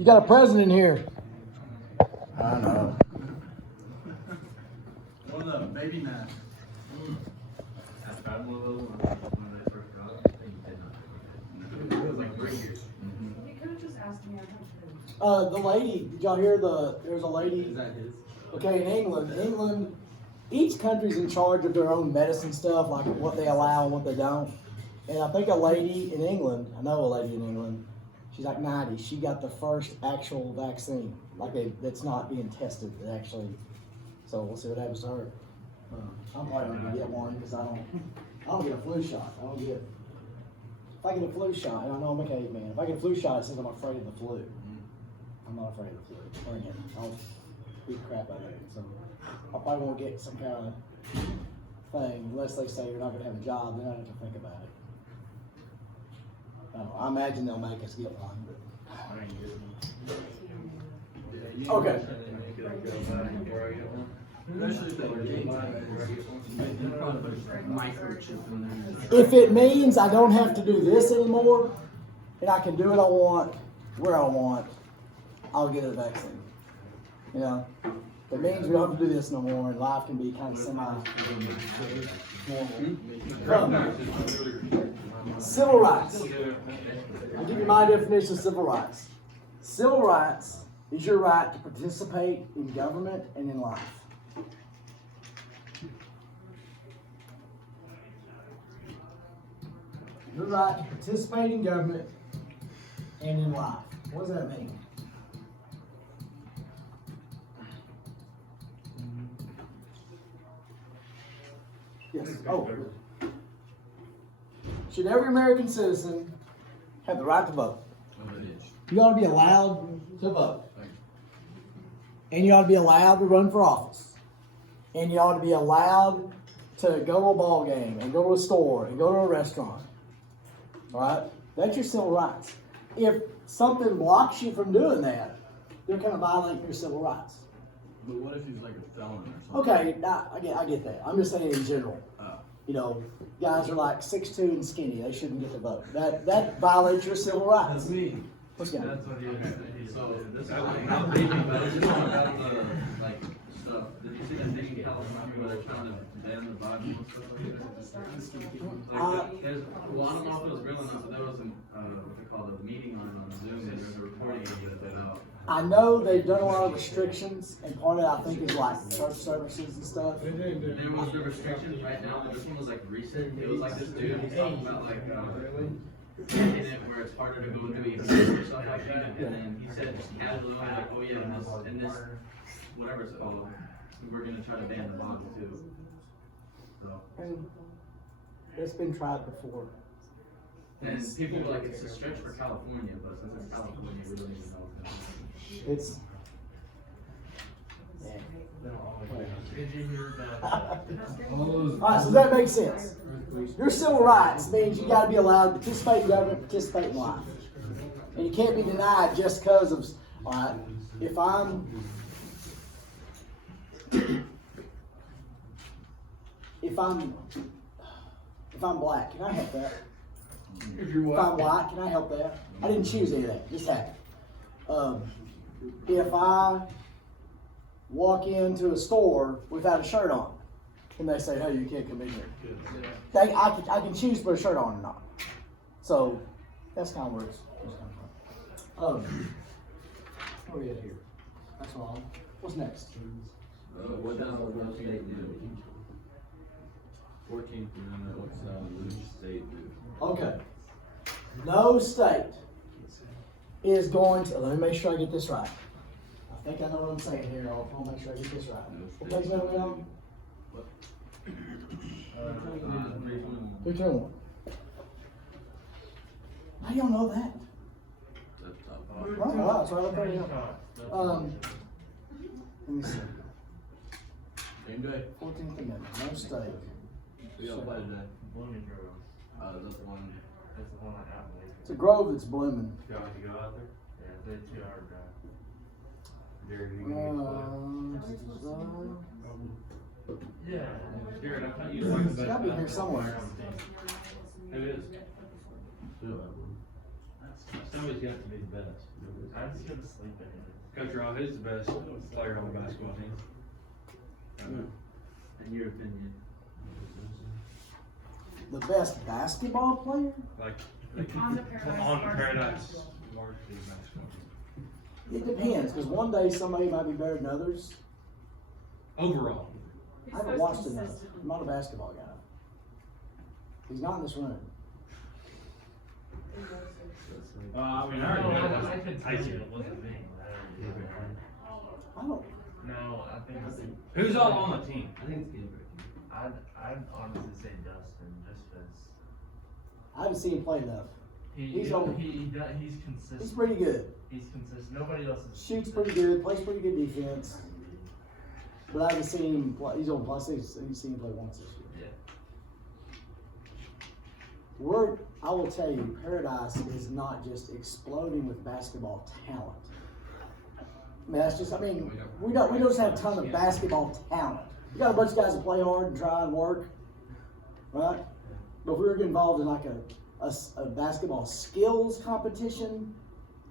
You got a president here. I know. One of the baby knives. I had one of those when I first got it. It was like 3 years. You could have just asked me. I don't know. The lady, did y'all hear there's a lady, Is that his? okay, in England, each country's in charge of their own medicine stuff, like what they allow and what they don't. And I think a lady in England, I know a lady in England, she's like 90, she got the first actual vaccine, like that's not being tested, actually. So we'll see what happens to her. I'm probably gonna get one because I don't get a flu shot. If I get a flu shot, and I know I'm a caveman, if I get a flu shot, it says I'm afraid of the flu. I'm not afraid of the flu. Bring it. I'll beat the crap out of it. So I probably won't get some kind of thing unless they say you're not gonna have a job. Then I have to think about it. I imagine they'll make us get one. But... Okay. Especially if they were microchip in there. If it means I don't have to do this anymore, and I can do what I want, where I want, I'll get a vaccine. You know, if it means we don't have to do this no more, and life can be kind of semi-normal. Civil rights. I'll give you my definition of civil rights. Civil rights is your right to participate in government and in life. Your right to participate in government and in life. What does that mean? Yes. Oh. Should every American citizen have the right to vote? You ought to be allowed to vote. And you ought to be allowed to run for office. And you ought to be allowed to go to a ball game and go to a store and go to a restaurant. All right? That's your civil rights. If something blocks you from doing that, they're kind of violating your civil rights. But what if he's like a felon or something? Okay, I get that. I'm just saying in general. You know, guys are like 6'2" and skinny. They shouldn't get to vote. That violates your civil rights. That's me. What's that? That's what he was saying. So this is I'm thinking about it. Just about the like stuff. Did you see that thing in California where they're trying to ban the Bible and stuff like that? There's well, I don't know if it was real or not, but there was what they call a meeting on Zoom, and there was a recording of it out. I know they've done a lot of restrictions, and part of it I think is like church services and stuff. There was the restrictions right now, but this one was like recent. It was like this dude was talking about like in it where it's harder to go to events or stuff like that. And then he said just casually like, oh yeah, in this whatever it's called, we're gonna try to ban the Bible too. So And it's been tried before. and people were like it's a stretch for California, but since it's California, we don't even know. It's yeah. Did you hear that? Alright, so that makes sense. Your civil rights means you got to be allowed to participate in government, participate in life, and you can't be denied just because of. Alright, if I'm black, can I help that? If you're If I'm white, can I help that? I didn't choose any of that. It just happened. If I walk into a store without a shirt on, and they say, "Hey, you can't come in here," I can choose to put a shirt on or not. So that's kind of where it's coming from. Where are we at here? That's wrong. What's next? What does the 14th do? 14th Amendment, what's each state do? Okay. No state is going to. Let me make sure I get this right. I think I know what I'm saying here. I'll make sure I get this right. What page are we on? 321. How do y'all know that? That's top. Oh, it's right up there. Let me see. Same day. 14th Amendment. No state. We gotta play today. That's the one. That's the one I have. It's a grove that's blooming. You want to go out there? Yeah, it's a 2-hour drive. Jared, you yeah. Jared, I thought you were It's gotta be here somewhere. It is. Still that one. Somebody's got to be the best. I'm just gonna sleep in it. Coach Rob, who's the best player on the basketball team? In your opinion. The best basketball player? Like, On the Paradise. on the varsity Paradise basketball. varsity basketball team. It depends, because one day somebody might be better than others. Overall. He's I haven't supposed watched to enough. consistently- I'm not a basketball guy. He's not in this room. I mean, I No, already know I that's could tell you Tyson. it wasn't me. I don't. No, I think it's, Who's all on the team? I think it's Gilbert. I'd honestly say Dustin, just cause I haven't seen him play enough. He's he's consistent. He's pretty good. He's consistent. Nobody else is. Shoots pretty good. Plays pretty good defense. But I haven't seen him play. He's on plus. I've seen him play once this year. Yeah. I will tell you, Paradise is not just exploding with basketball talent. I mean, that's just. I mean, we don't just have a ton of basketball talent. We got a bunch of guys that play hard and try and work, right? But if we were getting involved in like a basketball skills competition,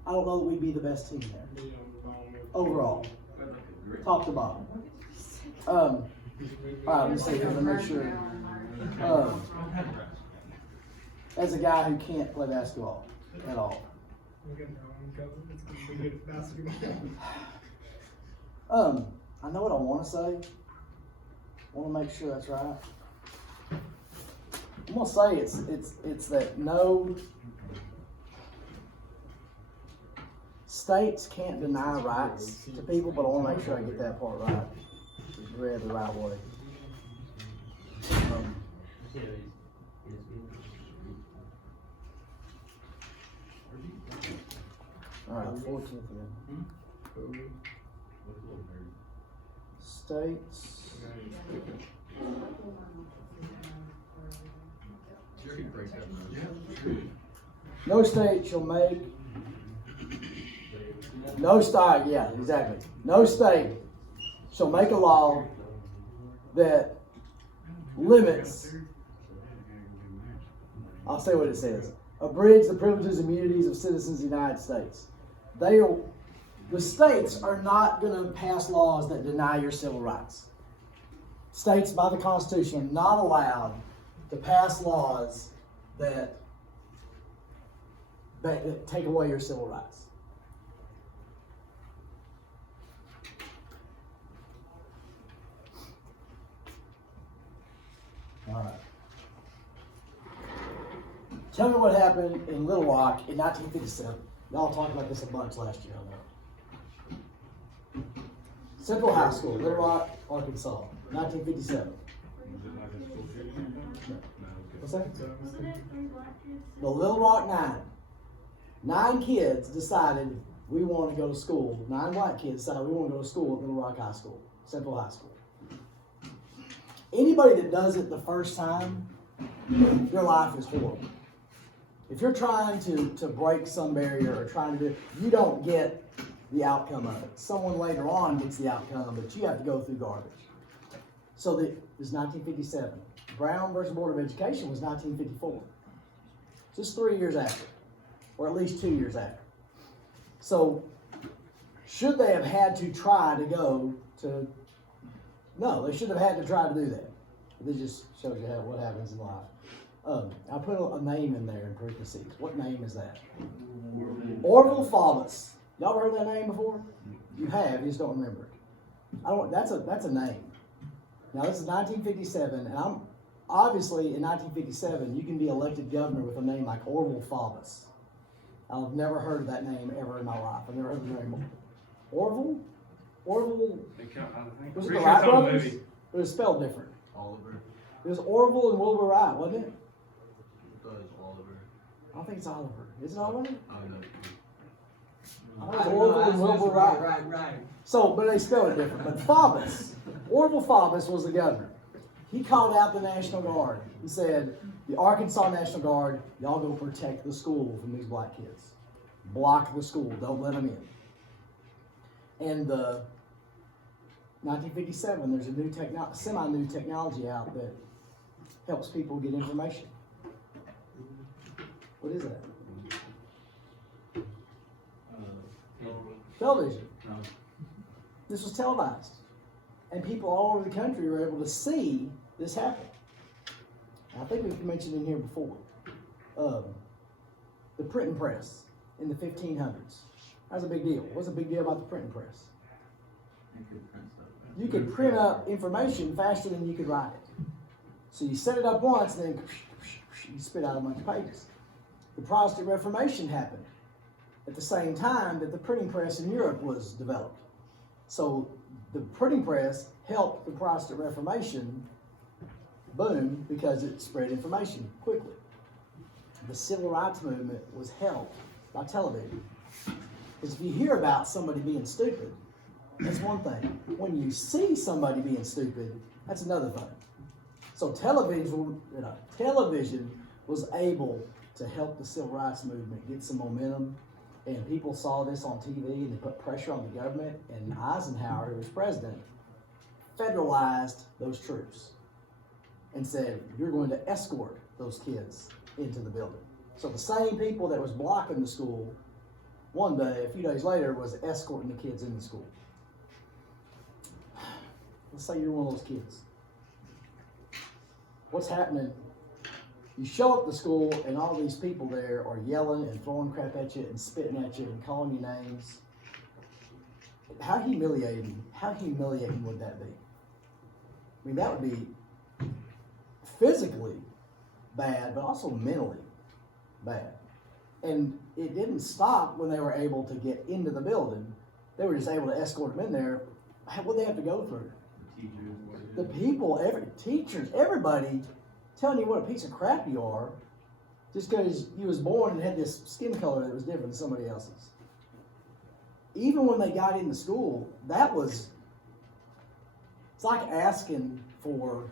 I don't know that we'd be the best team there overall, top to bottom. All right, let me see here. Let me make sure. As a guy who can't play basketball at all. I know what I want to say. I want to make sure that's right. I'm gonna say it's that no states can't deny rights to people, but I want to make sure I get that part right. Read the right way. All right, 14th then. States. No state shall make. No state, yeah, exactly. No state shall make a law that limits. I'll say what it says. Abridge the privileges and immunities of citizens of the United States. The states are not going to pass laws that deny your civil rights. States, by the Constitution, are not allowed to pass laws that take away your civil rights. All right. Tell me what happened in Little Rock in 1957. Y'all talked about this a bunch last year, I know. Central High School, Little Rock, Arkansas, 1957. What's that? The Little Rock Nine. 9 kids decided we want to go to school. 9 white kids decided we want to go to school at Little Rock High School, Central High School. Anybody that does it the first time, your life is horrible. If you're trying to break some barrier or trying to do, you don't get the outcome of it. Someone later on gets the outcome, but you have to go through garbage. So this is 1957. Brown versus Board of Education was 1954. Just 3 years after, or at least 2 years after. So should they have had to try to go to? No, they should have had to try to do that. This just shows you what happens in life. I put a name in there in parentheses. What name is that? Orville Faubus. Y'all ever heard that name before? You have, you just don't remember it. That's a name. Now this is 1957, and I'm obviously in 1957 you can be elected governor with a name like Orville Faubus. I've never heard of that name ever in my life. I've never heard the name Orville. Orville. Was it the Wright brothers? It was spelled different. Oliver. It was Orville and Wilbur Wright, wasn't it? I thought it was Oliver. I don't think it's Oliver. Is it Oliver? I don't know. I thought it was Orville and Wilbur Wright. Right. So, but they spelled it different. But Faubus, Orville Faubus was the governor. He called out the National Guard. He said, the Arkansas National Guard, y'all go protect the school from these black kids. Block the school. Don't let them in. And 1957, there's a new semi-new technology out that helps people get information. What is that? Television. No. This was televised. And people all over the country were able to see this happen. I think we've mentioned in here before. The printing press in the 1500s. That was a big deal. What's a big deal about the printing press? You could print stuff. You could print up information faster than you could write it. So you set it up once, and then you spit out a bunch of pages. The Protestant Reformation happened at the same time that the printing press in Europe was developed. So the printing press helped the Protestant Reformation boom because it spread information quickly. The civil rights movement was helped by television. Because if you hear about somebody being stupid, that's one thing. When you see somebody being stupid, that's another thing. So television was able to help the civil rights movement get some momentum, and people saw this on TV and they put pressure on the government, and Eisenhower, who was president, federalized those troops and said, you're going to escort those kids into the building. So the same people that was blocking the school one day, a few days later, was escorting the kids into school. Let's say you're one of those kids. What's happening? You show up to school and all these people there are yelling and throwing crap at you and spitting at you and calling you names. How humiliating would that be? I mean, that would be physically bad, but also mentally bad. And it didn't stop when they were able to get into the building. They were just able to escort them in there. What did they have to go through? The people, teachers, everybody telling you what a piece of crap you are just because you was born and had this skin color that was different than somebody else's. Even when they got into school, it's like asking for,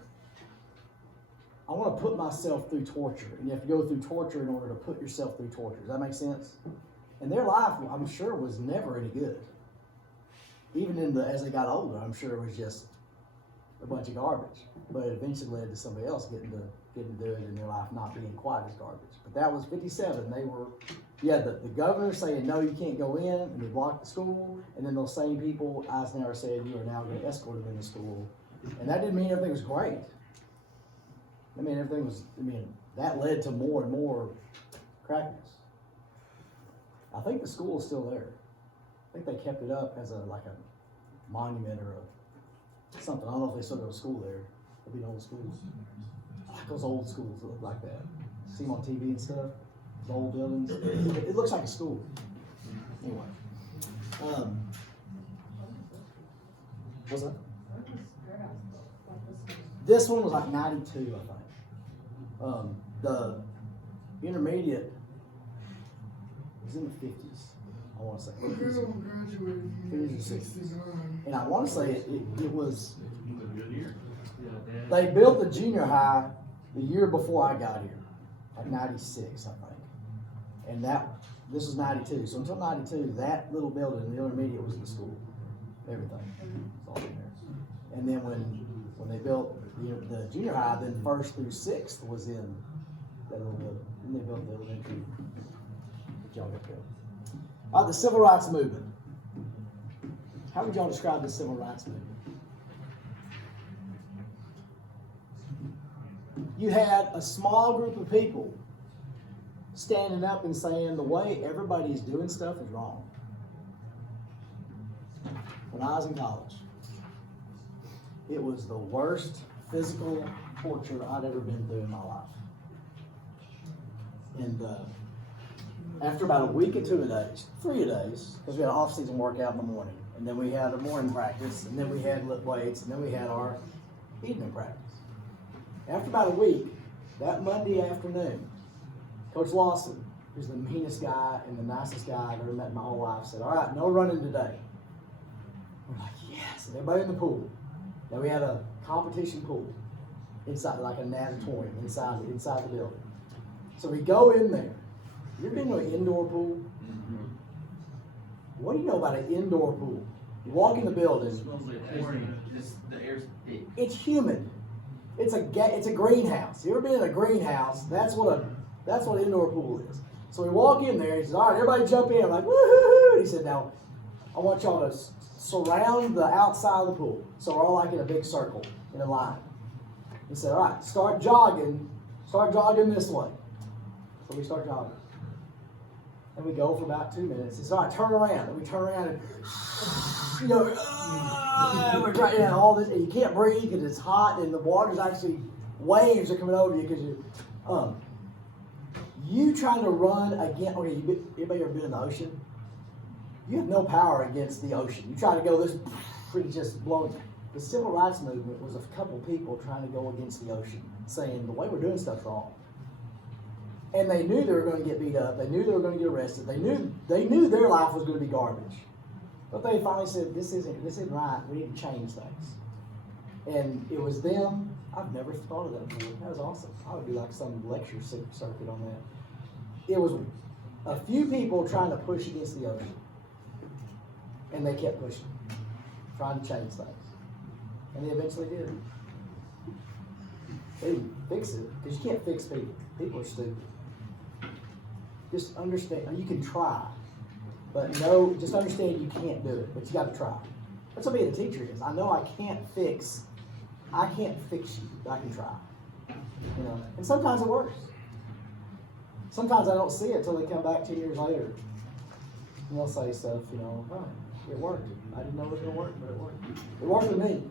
I want to put myself through torture. And you have to go through torture in order to put yourself through torture. Does that make sense? And their life, I'm sure, was never any good. Even as they got older, I'm sure it was just a bunch of garbage. But it eventually led to somebody else getting to do it in their life not being quite as garbage. But that was 57. The governor saying, no, you can't go in, and they blocked the school. And then those same people, Eisenhower said, you are now going to escort them into school. And that didn't mean everything was great. That led to more and more crackness. I think the school is still there. I think they kept it up as a monument or something. I don't know if they still have a school there. There'll be old schools. I like those old schools that look like that. See them on TV and stuff. Those old buildings. It looks like a school. Anyway. What's that? This one was like 92, I think. The intermediate was in the 50s, I want to say. 50s or 60s. And I want to say it was, they built the junior high the year before I got here, like 96, I think. And this was 92. So until 92, that little building, the intermediate, was the school. Everything. It's all in there. And then when they built the junior high, then 1st through 6th was in that little building. Then they built the elementary. The civil rights movement. How would y'all describe the civil rights movement? You had a small group of people standing up and saying the way everybody's doing stuff is wrong. When I was in college, it was the worst physical torture I'd ever been through in my life. And after about a week or 3 days, because we had an off-season workout in the morning, and then we had a morning practice, and then we had lift weights, and then we had our evening practice. After about a week, that Monday afternoon, Coach Lawson, who's the meanest guy and the nicest guy I've ever met in my whole life, said, all right, no running today. We're like, yes, and everybody in the pool. Now we had a competition pool inside, like a natatorium inside the building. So we go in there. You ever been to an indoor pool? Mm-hmm. What do you know about an indoor pool? You walk in the building. It smells like chlorine. The air's thick. It's humid. It's a greenhouse. You ever been in a greenhouse? That's what an indoor pool is. So we walk in there. He says, "All right, everybody jump in." I'm like, "Woo-hoo-hoo!" And he said, "Now, I want y'all to surround the outside of the pool. So we're all like in a big circle, in a line. He said, all right, start jogging this way. So we start jogging. And we go for about 2 minutes. He said, all right, turn around. And we turn around and, you know, we're trying, all this, and you can't breathe because it's hot and the water's actually, waves are coming over you because you trying to run against, okay, anybody ever been in the ocean? You have no power against the ocean. You try to go this, it's just blowing. The civil rights movement was a couple people trying to go against the ocean, saying the way we're doing stuff's wrong. And they knew they were going to get beat up. They knew they were going to get arrested. They knew their life was going to be garbage. But they finally said, this isn't right. We need to change things. And it was them. I've never thought of that before. That was awesome. I would do like some lecture circuit on that. It was a few people trying to push against the ocean. And they kept pushing, trying to change things. And they eventually did. They didn't fix it, because you can't fix people. People are stupid. Just understand, you can try, but no, just understand you can't do it, but you gotta try. That's what being a teacher is. I know I can't fix you, but I can try. You know, and sometimes it works. Sometimes I don't see it till they come back 2 years later. And they'll say stuff, you know, oh, it worked. I didn't know it was gonna work, but it worked. It worked with me.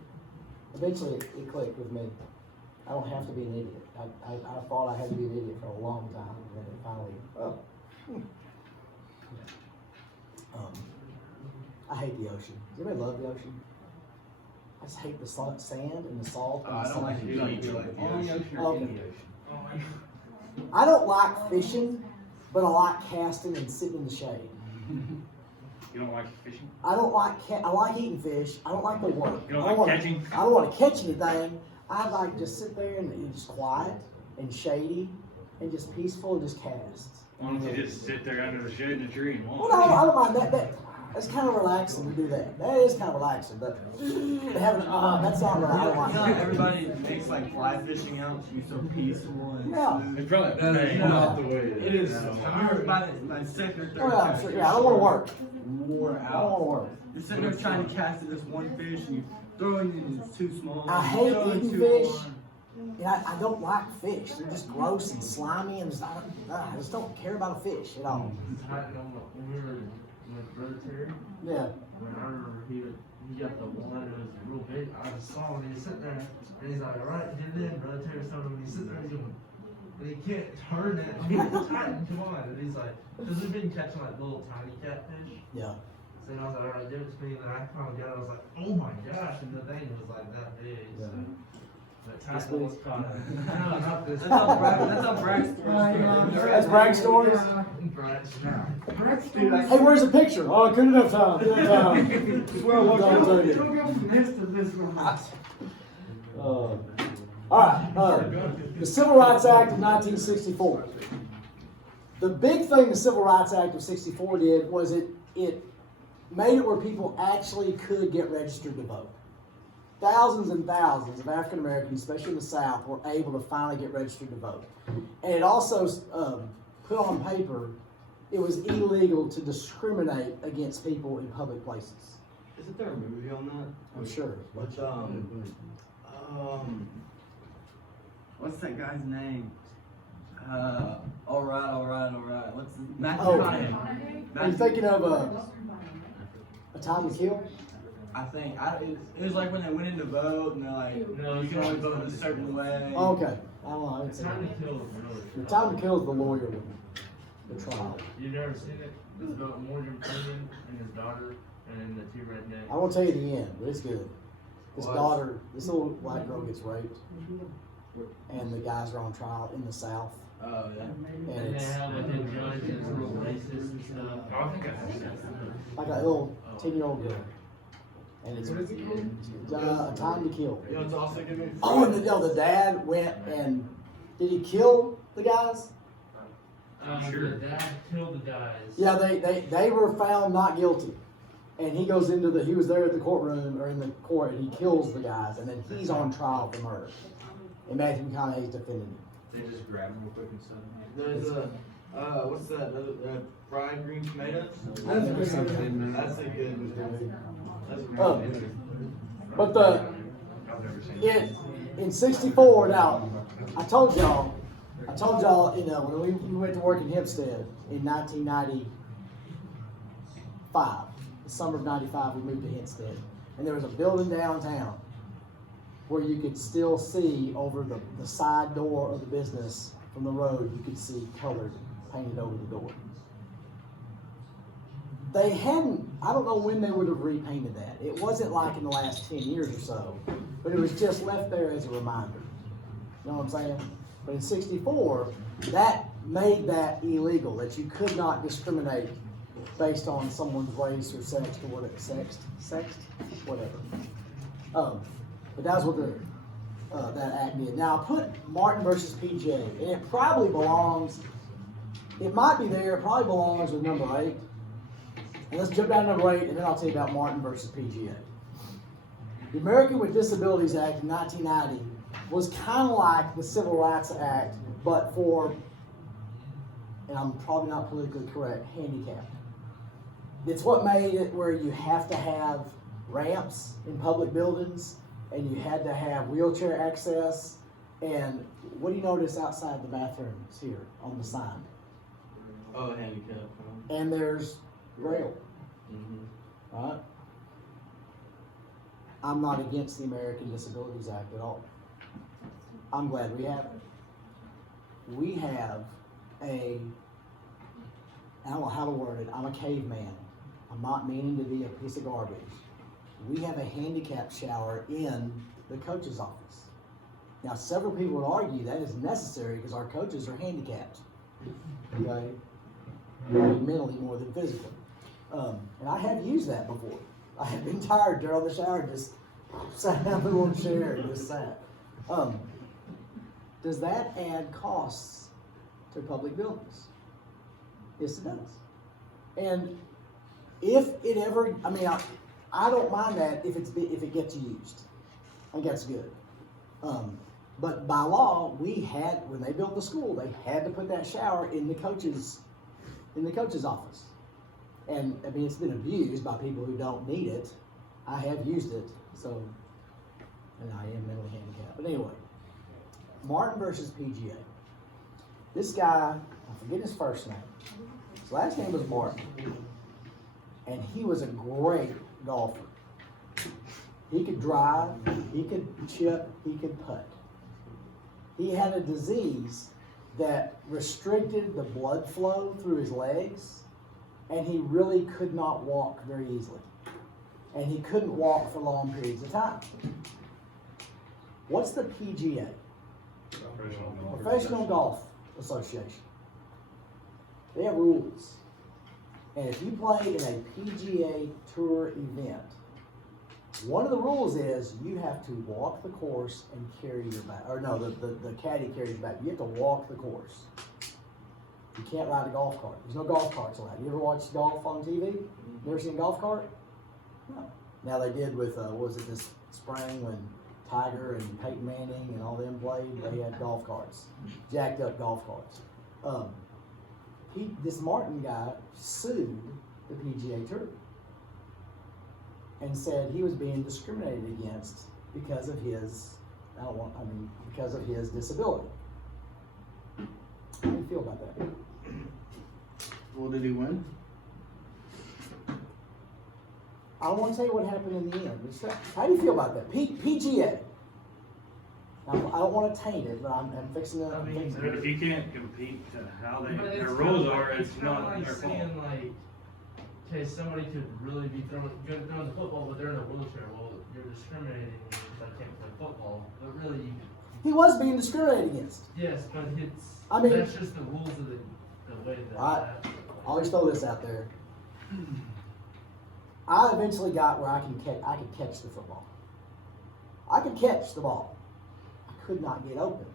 Eventually it clicked with me. I don't have to be an idiot. I thought I had to be an idiot for a long time, and then it finally, I hate the ocean. Does anybody love the ocean? I just hate the sand and the salt. And I the don't like sand. it. On the ocean or in the ocean? I don't like fishing, but I like casting and sitting in the shade. You don't like fishing? I don't like I like eating fish. I don't like the work. You don't I like wanna, catching? I don't want to catch anything. I like just sit there and it's just quiet and shady and just peaceful and just cast. Why don't you just sit there under the shade in the tree and Well, watch? no, I don't mind that. That's kind of relaxing to do that. That is kind of relaxing, but having that's not what I don't like. Everybody makes like fly fishing out to be so peaceful and Yeah. smooth. It's probably No, paying no. off the way It is. No. My second or third Oh, yeah, cast, sure, yeah, I don't want to work. wore I don't out. want to work. You're sitting there trying to cast at this one fish and you throw it and it's too small. I You hate throw it eating too fish. far. And I don't like fish. They're just gross and slimy, and I just don't care about a fish at all. When we were with Brother Terry, Yeah. I remember he got the one that was real big. I just saw him, he was sitting there, and he's like, all right, get it in. Brother Terry was telling him, he's sitting there, he's going, and he can't turn it. Tighten, come on. And he's like, because we've been catching like little tiny catfish. Yeah. So then I was like, all right, give it to me. And then I finally got it. I was like, oh my gosh. And the thing was like that big. So. Yeah. But This Titan was caught. No, not this. That's how Bragg's That's Bragg stories. Hey, where's the picture? Oh, I couldn't have time. Couldn't have time. Swear what I'm telling you. All right. The Civil Rights Act of 1964. The big thing the Civil Rights Act of 64 did was it made it where people actually could get registered to vote. Thousands and thousands of African Americans, especially in the South, were able to finally get registered to vote. And it also put on paper it was illegal to discriminate against people in public places. Isn't there a movie on that? I'm sure. With what's that guy's name? All right. What's his Matthew Oh. McConaughey. Are you thinking of A Time to Kill? I think it was like when they went in to vote and they're like, No, you can only vote a certain way. Oh, okay. I don't know. I haven't It's seen time it. to kill is really The true. Time to Kill is the lawyer one. The trial. You've never seen it? It's about Morgan Freeman and his daughter and the two rednecks. I won't tell you the end, but it's good. This What? daughter, this little black girl gets raped, and the guys are on trial in the South, Oh yeah. and And it's how the judge is real racist and stuff. I think I've seen that. like a little 10-year-old girl, and it's A Time to Kill. You know it's also a good movie. Oh, and the dad went and did he kill the guys? Sure. The dad killed the guys. Yeah, they were found not guilty. And he goes into he was there at the courtroom or in the court and he kills the guys and then he's on trial for murder. And Matthew McConaughey's defending him. They just grab them real quick and stuff. There's What's that? Fried green tomatoes? That's a good one. That's a good. That's a Oh. really good. But I've never seen it. in '64, now, I told y'all, you know, when we went to work in Hempstead in 1995, the summer of '95, we moved to Hempstead, and there was a building downtown where you could still see over the side door of the business from the road, you could see colored painted over the door. They hadn't, I don't know when they would have repainted that. It wasn't like in the last 10 years or so, but it was just left there as a reminder. You know what I'm saying? But in '64, that made that illegal, that you could not discriminate based on someone's race or sex or whatever, whatever. But that's what that act did. Now I put Martin versus PGA, and it probably belongs, it might be there, it probably belongs with number 8. And let's jump down to number 8, and then I'll tell you about Martin versus PGA. The American with Disabilities Act in 1990 was kind of like the Civil Rights Act, but for, and I'm probably not politically correct, handicapped. It's what made it where you have to have ramps in public buildings, and you had to have wheelchair access. And what do you notice outside the bathrooms here on the sign? Oh, handicap. And there's braille, Mm-hmm. right? I'm not against the American Disabilities Act at all. I'm glad we have it. We have I don't know how to word it, I'm a caveman. I'm not meaning to be a piece of garbage. We have a handicap shower in the coach's office. Now, several people would argue that is necessary because our coaches are handicapped. Okay? Mentally more than physically. And I have used that before. I have been tired during the shower, just sat down in a little chair and just sat. Does that add costs to public buildings? Yes, it does. And if it ever, I mean, I don't mind that if it gets used. I think that's good. But by law, when they built the school, they had to put that shower in the coach's office. And I mean, it's been abused by people who don't need it. I have used it, so, and I am mentally handicapped. But anyway, Martin versus PGA. This guy, I forget his first name. His last name was Martin. And he was a great golfer. He could drive, he could chip, he could putt. He had a disease that restricted the blood flow through his legs, and he really could not walk very easily. And he couldn't walk for long periods of time. What's the PGA? Professional Golf Association. They have rules. And if you play in a PGA Tour event, one of the rules is you have to walk the course and carry your bag. Or no, the caddy carries your bag. You have to walk the course. You can't ride a golf cart. There's no golf carts allowed. You ever watch golf on TV? You ever seen a golf cart? No. Now they did with, what was it this spring when Tiger and Peyton Manning and all them played? They had golf carts. Jacked up golf carts. This Martin guy sued the PGA Tour and said he was being discriminated against because of his, because of his disability. How do you feel about that? Well, did he win? I don't want to tell you what happened in the end. How do you feel about that? PGA. Now, I don't want to taint it, but I'm fixing to. But if you can't compete to how But it's their kinda rules like- are, it's kinda not like their fault. saying, like, okay, somebody could really be throwing the football, but they're in a wheelchair. Well, you're discriminating because I can't play football. But really, He was being discriminated against. yes, but it's. I mean- that's just the rules of the way that. I always throw this out there. I eventually got where I could catch the football. I could catch the ball. I could not get open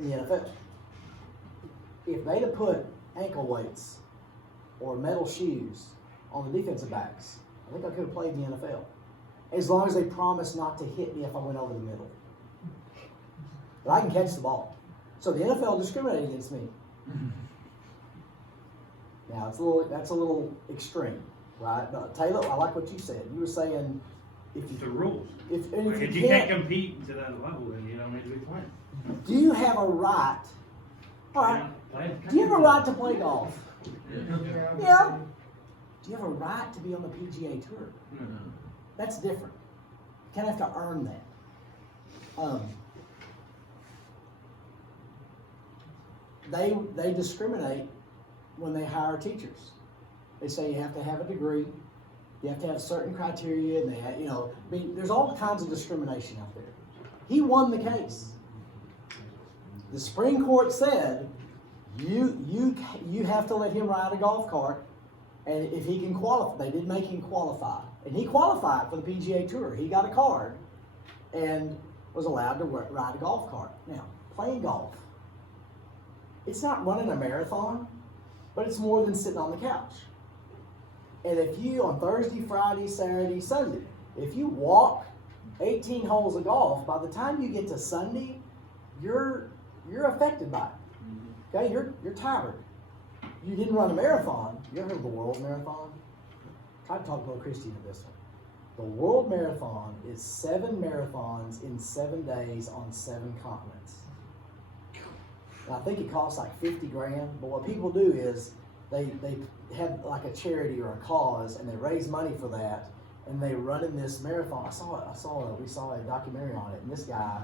in the NFL. If they'd have put ankle weights or metal shoes on the defensive backs, I think I could have played in the NFL. As long as they promised not to hit me if I went over the middle. But I can catch the ball. So the NFL discriminated against me. Now that's a little extreme, right? But Taylor, I like what you said. You were saying if It's the you rules. if Like, if you can't compete to that level, then you don't need to be playing. do you have a right? All right. Do you have a right to play golf? Yeah. Do you have a right to be on the PGA Tour? That's different. You kind of have to earn that. They discriminate when they hire teachers. They say you have to have a degree, you have to have certain criteria, and they have, I mean, there's all kinds of discrimination out there. He won the case. The Supreme Court said you have to let him ride a golf cart, and if he can qualify, they did make him qualify, and he qualified for the PGA Tour. He got a card and was allowed to ride a golf cart. Now, playing golf, it's not running a marathon, but it's more than sitting on the couch. And if you, on Thursday, Friday, Saturday, Sunday, if you walk 18 holes of golf, by the time you get to Sunday, you're affected by it. Okay, you're tired. You didn't run a marathon. You ever heard of the World Marathon? Try to talk Little Christy into this one. The World Marathon is 7 marathons in 7 days on 7 continents. And I think it costs like 50 grand, but what people do is they have like a charity or a cause, and they raise money for that, and they run in this marathon. We saw a documentary on it, and this guy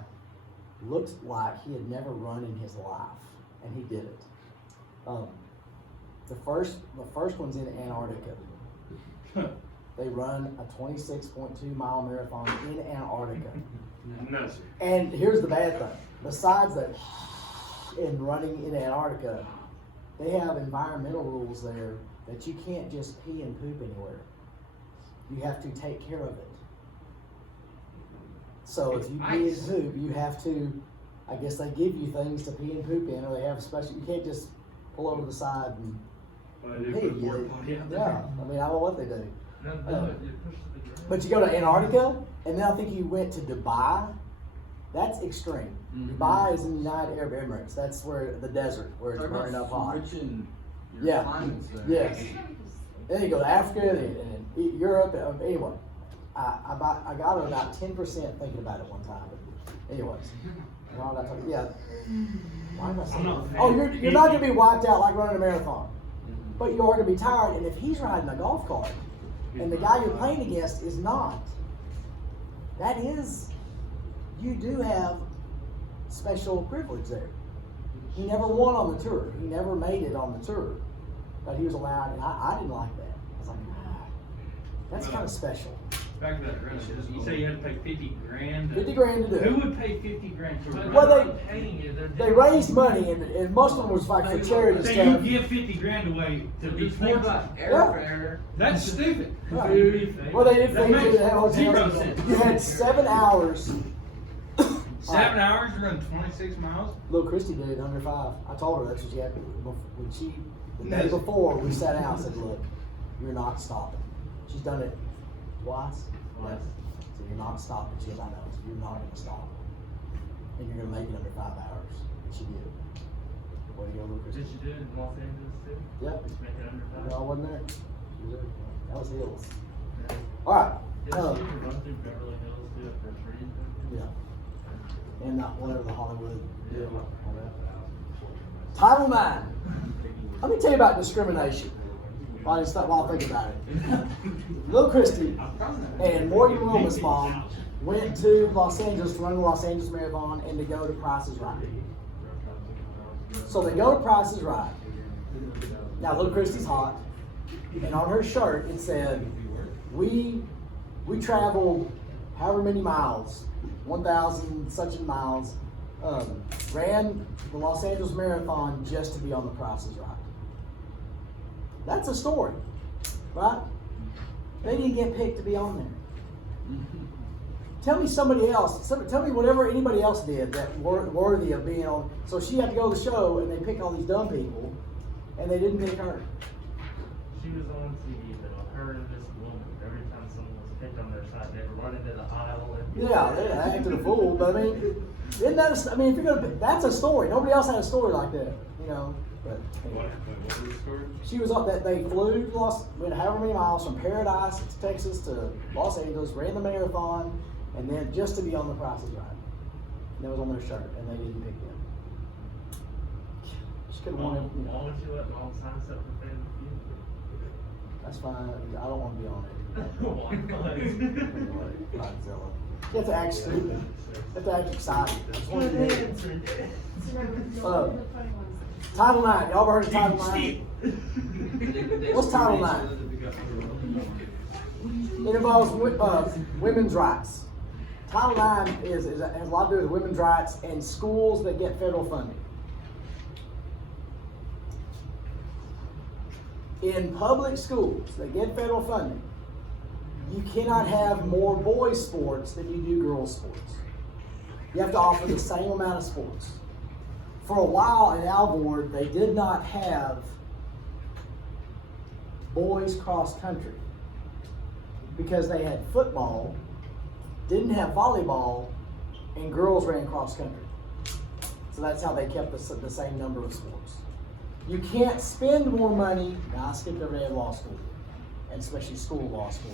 looked like he had never run in his life, and he did it. The first one's in Antarctica. They run a 26.2 mile marathon in Antarctica. No, sir. And here's the bad thing. Besides that, in running in Antarctica, they have environmental rules there that you can't just pee and poop anywhere. You have to take care of it. So if you pee and poop, you have to, I guess they give you things to pee and poop in, or they have a special, you can't just pull over the side and pee. Yeah, I mean, I don't know what they do. But you go to Antarctica, and then I think you went to Dubai. That's extreme. Dubai is in the United Arab Emirates. That's where the desert, where it's burning up hot. Yeah. Yes. Then you go to Africa and Europe. Anyway, I got about 10% thinking about it one time. But anyways, yeah. Why am I saying that? Oh, you're not gonna be wiped out like running a marathon, but you are gonna be tired. And if he's riding a golf cart, and the guy you're playing against is not, that is, you do have special privilege there. He never won on the tour. He never made it on the tour, but he was allowed, and I didn't like that. I was like, that's kind of special. Back to that run, you say you had to pay 50 grand? 50 grand to do it. Who would pay 50 grand to run? Well, they raised money, and most of them was like for charity So stuff. you give 50 grand away to be Think fortunate? about airfare. That's stupid. Right. Well, they did That things makes that had 0 hotels. sense. You had 7 hours. 7 hours to run 26 miles? Little Christy did it under 5. I told her that's what she had to do. The day before we sat out, I said, look, you're not stopping. She's done it twice. Yes. So you're not stopping. She goes, I know. So you're not going to stop. And you're going to make it under 5 hours. And she did. Way to go, Little Christy. Did you do it in Los Angeles too? Yep. Did you make it under 5? No, I wasn't there. She was there. That was Hills. All right. Did you run through Beverly Hills too for free? Yeah. And whatever the Hollywood deal. All that. Title IX. Let me tell you about discrimination. While I think about it. Little Christy and Morgan Wilma's mom went to Los Angeles to run the Los Angeles Marathon and to go to Price is Right. So they go to Price is Right. Now Little Christy's hot, and on her shirt it said, we traveled however many miles, 1,000 such miles, ran the Los Angeles Marathon just to be on the Price is Right. That's a story, right? They didn't get picked to be on there. Tell me somebody else, tell me whatever anybody else did that worthy of being on. So she had to go to the show, and they pick all these dumb people, and they didn't pick her. She was on TV though, her and this woman. Every time someone was picked on their side, they were running to the aisle and Yeah, they acted a fool, but I mean, isn't that? If you're gonna, that's a story. Nobody else had a story like that, you know. But anyway. What was the story? She was up that they flew went however many miles from Paradise, Texas to Los Angeles, ran the marathon, and then just to be on the Price is Right. And that was on their shirt, and they didn't pick them. She could have won it, you Why know. would you let mom sign up for Family That's fine. I don't want to be on it. Feud? Why not? Anyway, Godzilla. You have to act stupid. You have to act excited. That's what you do. Title IX. Y'all ever heard of Title IX? What's Title IX? It involves women's rights. Title IX has a lot to do with women's rights and schools that get federal funding. In public schools that get federal funding, you cannot have more boys' sports than you do girls' sports. You have to offer the same amount of sports. For a while in Alvord, they did not have boys cross country because they had football, didn't have volleyball, and girls ran cross country. So that's how they kept the same number of sports. You can't spend more money. Now I skipped every day of law school, and especially school law school.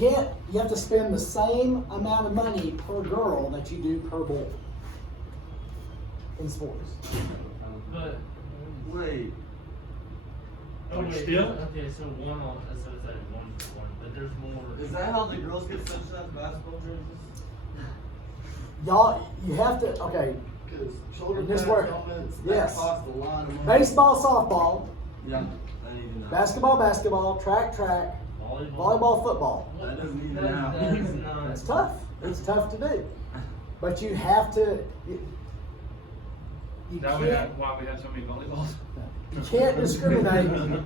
You have to spend the same amount of money per girl that you do per boy in sports. But, Wait. oh Like wait, still? okay, so one on, so it's like 1 for 1, but there's more. Is that how the girls get subsidized basketball jerseys? Y'all, you have to, okay, Because shoulder This pads, work. helmets, Yes. that costs a lot of money. baseball, softball, Yeah, I need to know. basketball, track, volleyball, football. That doesn't need That- an out. that's not. It's tough. It's tough to do. But you have to, you Is that can't, why we have so many volleyballs? you can't discriminate.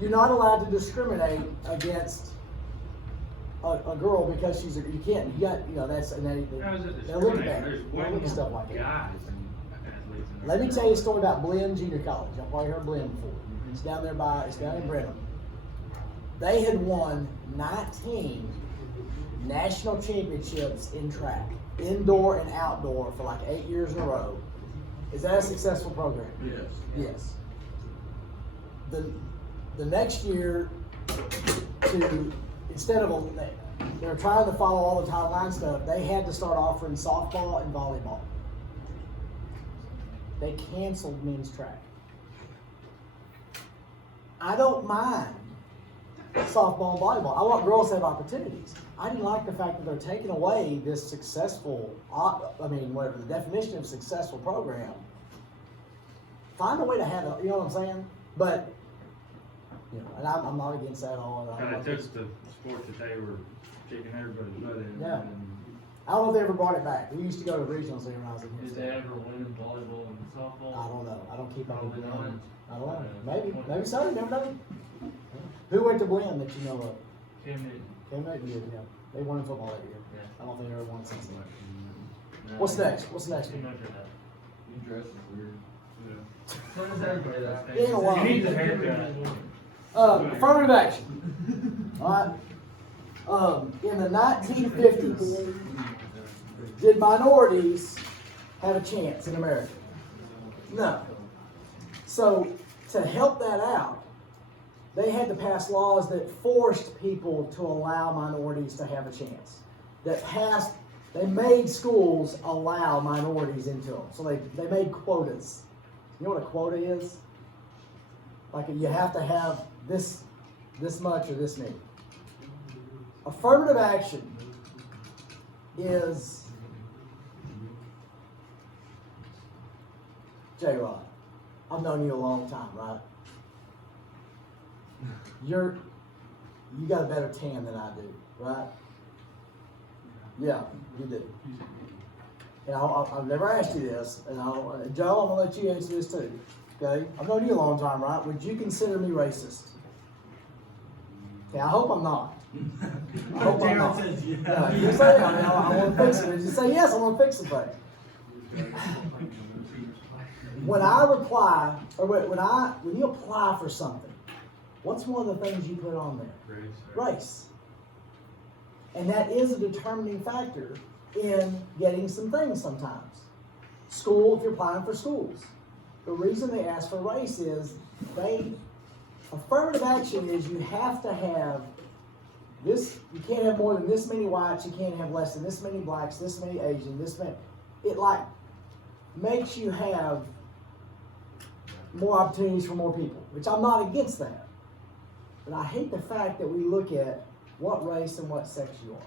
You're not allowed to discriminate against a girl because she's you can't. You got, that's, and How is it they look discriminating? at There's it. They way look more at stuff like that. guys and athletes in Let me there. tell you a story about Blinn Junior College. Y'all probably heard Blinn before. It's down in Brenham. They had won 19 national championships in track, indoor and outdoor, for like 8 years in a row. Is that a successful program? Yes. Yes. The next year, instead of they were trying to follow all the Title IX stuff, they had to start offering softball and volleyball. They canceled men's track. I don't mind softball and volleyball. I want girls to have opportunities. I didn't like the fact that they're taking away this successful, whatever the definition of successful program. Find a way to have it, you know what I'm saying? But, and I'm not against that at all. Kind of took the sport that they were kicking everybody's butt in. Yeah. And I don't know if they ever brought it back. We used to go to regionals there when I was in Did Houston. they ever win in volleyball and softball? I don't know. I don't keep up with Probably Blinn. not. I don't know. Maybe so. You never know. Who went to Blinn that you know of? Cam Newton. Cam Newton did, yeah. They won in football that year. Yeah. I don't think they ever won since then. No, What's next? What's the next Too one? much of that. Your dress is weird. So does everybody that's In a while. You need the haircut. Affirmative action. All right. In the 1950s, did minorities have a chance in America? No. So to help that out, they had to pass laws that forced people to allow minorities to have a chance. They made schools allow minorities into them. So they made quotas. You know what a quota is? Like you have to have this much or this many. Affirmative action is J-Rod. I've known you a long time, right? You got a better tan than I do, right? Yeah, you do. And I've never asked you this, and Joe, I'm gonna let you answer this too. Okay, I've known you a long time, right? Would you consider me racist? Okay, I hope I'm not. I hope I'm not. Says yeah. Yeah, you say yeah, I want to fix it. You say yes, I want to fix the thing. When I reply, or when you apply for something, what's one of the things you put on there? Race. And that is a determining factor in getting some things sometimes. School, if you're applying for schools. the reason they ask for race is affirmative action is you have to have this, you can't have more than this many whites, you can't have less than this many blacks, this many Asian, this many, it like makes you have more opportunities for more people, which I'm not against that. But I hate the fact that we look at what race and what sex you are.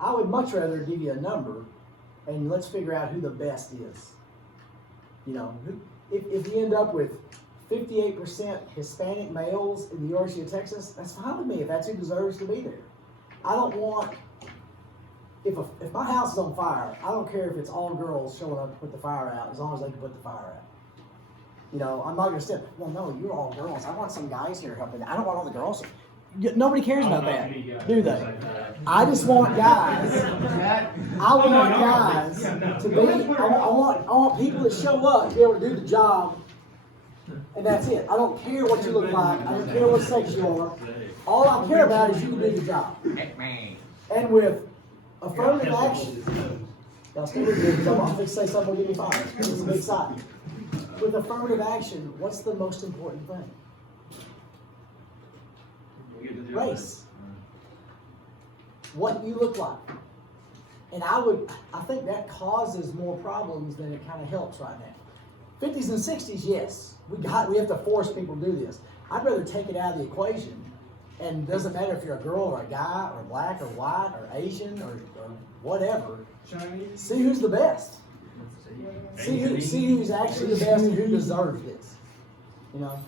I would much rather give you a number and let's figure out who the best is. You know, if you end up with 58% Hispanic males in the University of Texas, that's fine with me if that's who deserves to be there. I don't want, if my house is on fire, I don't care if it's all girls showing up to put the fire out as long as they can put the fire out. You know, I'm not going to say, well, no, you're all girls. I want some guys here helping. I don't want all the girls. Nobody cares about that, do they? I just want guys. I want guys to be, I want people to show up to be able to do the job, and that's it. I don't care what you look like. I don't care what sex you are. All I care about is you can do the job. And with affirmative action, y'all stay with me because I'm going to say something will get me fired. It's a big side. With affirmative action, what's the most important thing? Race. What you look like. And I think that causes more problems than it kind of helps right now. 50s and 60s, yes. We have to force people to do this. I'd rather take it out of the equation. And it doesn't matter if you're a girl or a guy or black or white or Asian or whatever. Chinese. See who's the best. See who's actually the best and who deserves this. You know?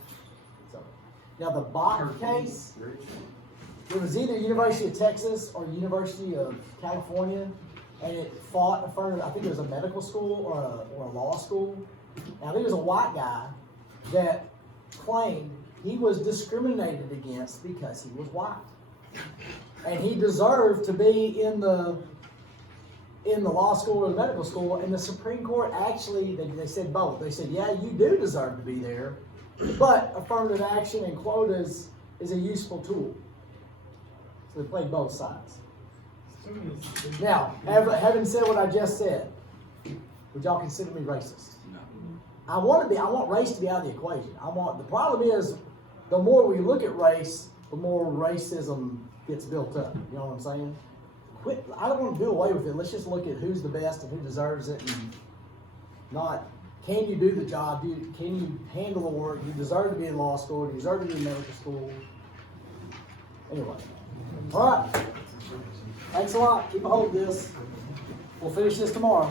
So now the Bach case, it was either University of Texas or University of California, and it fought affirmative. I think it was a medical school or a law school. Now there was a white guy that claimed he was discriminated against because he was white, and he deserved to be in the law school or the medical school. And the Supreme Court actually they said both. They said, yeah, you do deserve to be there, but affirmative action and quotas is a useful tool. So they played both sides. Now, having said what I just said, would y'all consider me racist? No. I want race to be out of the equation. The problem is, the more we look at race, the more racism gets built up. You know what I'm saying? I don't want to do away with it. Let's just look at who's the best and who deserves it, and not, can you do the job? Can you handle the work? You deserve to be in law school. You deserve to be in medical school. Anyway. All right. Thanks a lot. Keep a hold of this. We'll finish this tomorrow.